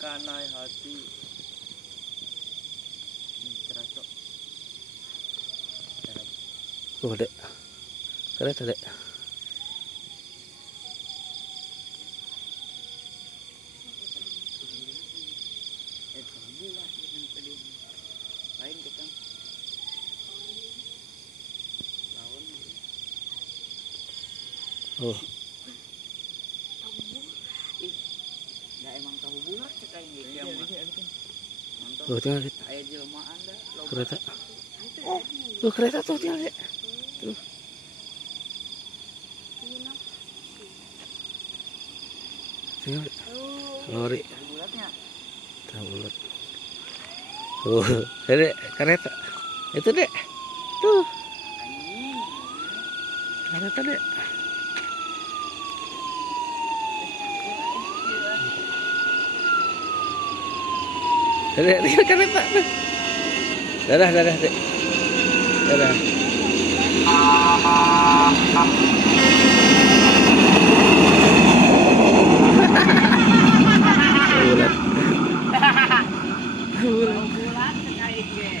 kanai hati terasa. Oh, Dek. Kereta, Dek. Lain kita lawan. Oh, Nah emang tahu bulat sekali gitu ya. Mantap. oh tinggal, Dek. Aya jelmaan dah. Kereta. Oh, tuh kereta tuh tinggal, Dek. Tuh. Tinggal, Dek. Lori. Bulatnya. Tahu bulat. Tuh, Dek, kereta. Itu, Dek. Tuh, Anjing. kereta, Dek. Dek, tinggal kereta. Tuh. Dadah, Dek. Dadah. Bulat. Bulat sekali dia.